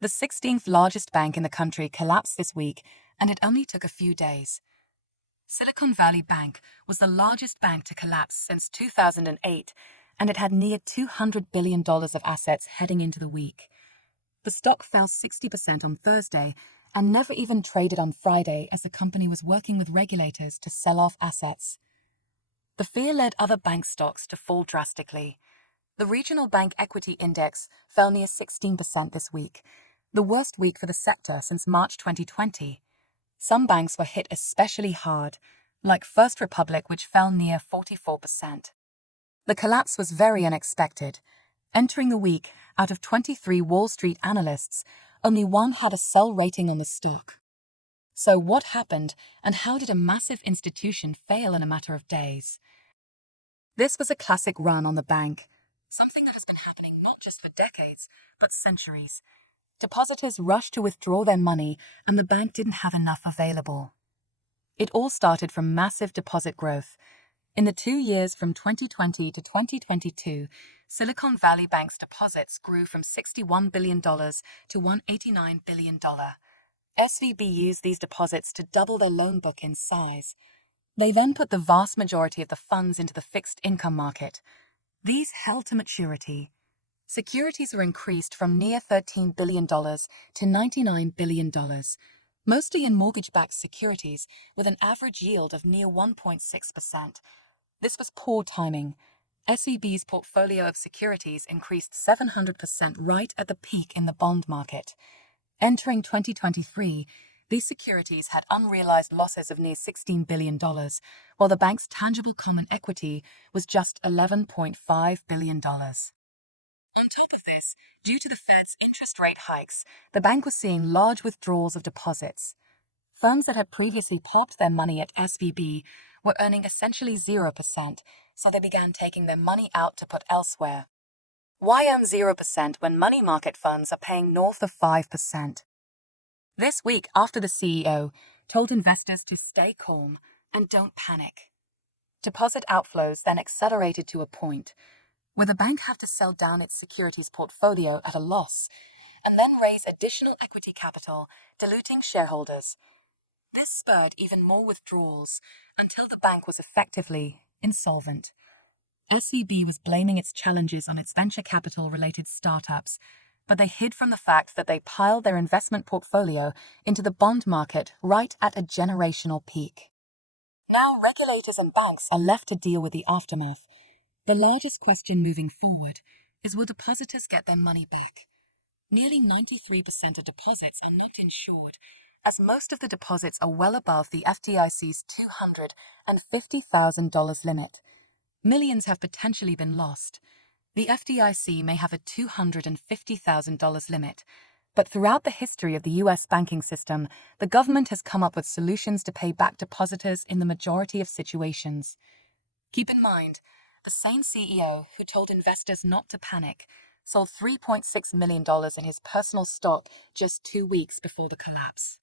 The 16th largest bank in the country collapsed this week, and it only took a few days. Silicon Valley Bank was the largest bank to collapse since 2008, and it had near $200 billion of assets heading into the week. The stock fell 60% on Thursday and never even traded on Friday as the company was working with regulators to sell off assets. The fear led other bank stocks to fall drastically. The regional bank equity index fell near 16% this week, the worst week for the sector since March 2020. Some banks were hit especially hard, like First Republic, which fell near 44%. The collapse was very unexpected. Entering the week, out of 23 Wall Street analysts, only one had a sell rating on the stock. So what happened, and how did a massive institution fail in a matter of days? This was a classic run on the bank, something that has been happening not just for decades, but centuries. Depositors rushed to withdraw their money, and the bank didn't have enough available. It all started from massive deposit growth. In the 2 years from 2020 to 2022, Silicon Valley Bank's deposits grew from $61 billion to $189 billion. SVB used these deposits to double their loan book in size. They then put the vast majority of the funds into the fixed income market. These held to maturity. Securities were increased from near $13 billion to $99 billion, mostly in mortgage-backed securities with an average yield of near 1.6%. This was poor timing. SVB's portfolio of securities increased 700% right at the peak in the bond market. Entering 2023, these securities had unrealized losses of near $16 billion, while the bank's tangible common equity was just $11.5 billion. On top of this, due to the Fed's interest rate hikes, the bank was seeing large withdrawals of deposits. Funds that had previously parked their money at SVB were earning essentially 0%, so they began taking their money out to put elsewhere. Why earn 0% when money market funds are paying north of 5%? This week, after the CEO told investors to stay calm and don't panic, deposit outflows then accelerated to a point where the bank had to sell down its securities portfolio at a loss and then raise additional equity capital, diluting shareholders. This spurred even more withdrawals until the bank was effectively insolvent. SVB was blaming its challenges on its venture capital-related startups, but they hid from the fact that they piled their investment portfolio into the bond market right at a generational peak. Now regulators and banks are left to deal with the aftermath. The largest question moving forward is, will depositors get their money back? Nearly 93% of deposits are not insured, as most of the deposits are well above the FDIC's $250,000 limit. Millions have potentially been lost. The FDIC may have a $250,000 limit, but throughout the history of the U.S. banking system, the government has come up with solutions to pay back depositors in the majority of situations. Keep in mind, the same CEO who told investors not to panic sold $3.6 million in his personal stock just 2 weeks before the collapse.